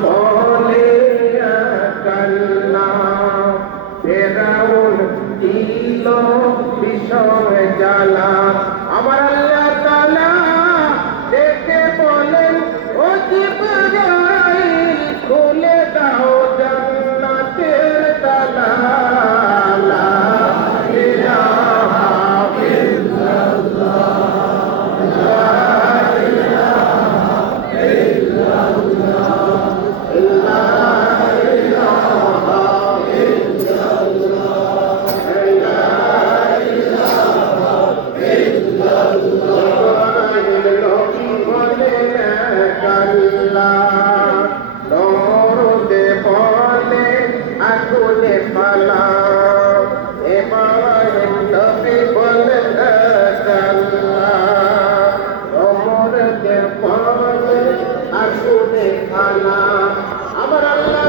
বলে কাল্লা ফেরাউন দিল বিষয় জ্বালা আমার আল্লাহ তাআলা ডেকে বলেন ও জিবরাইল খুলে দাও জান্নাতের তালা লা ইলাহা ইল্লাল্লাহ লা ইলাহা ইল্লাল্লাহ লা ইলাহা ইল্লাল্লাহ লা ইলাহা ইল্লাল্লাহ নবী বলেন কাল্লা দরুদে বলে আগুনে পালা ইব্রাহিম নবী বলেন কাল্লা ওমরকে বলে আগুনে পালা আমার আল্লাহ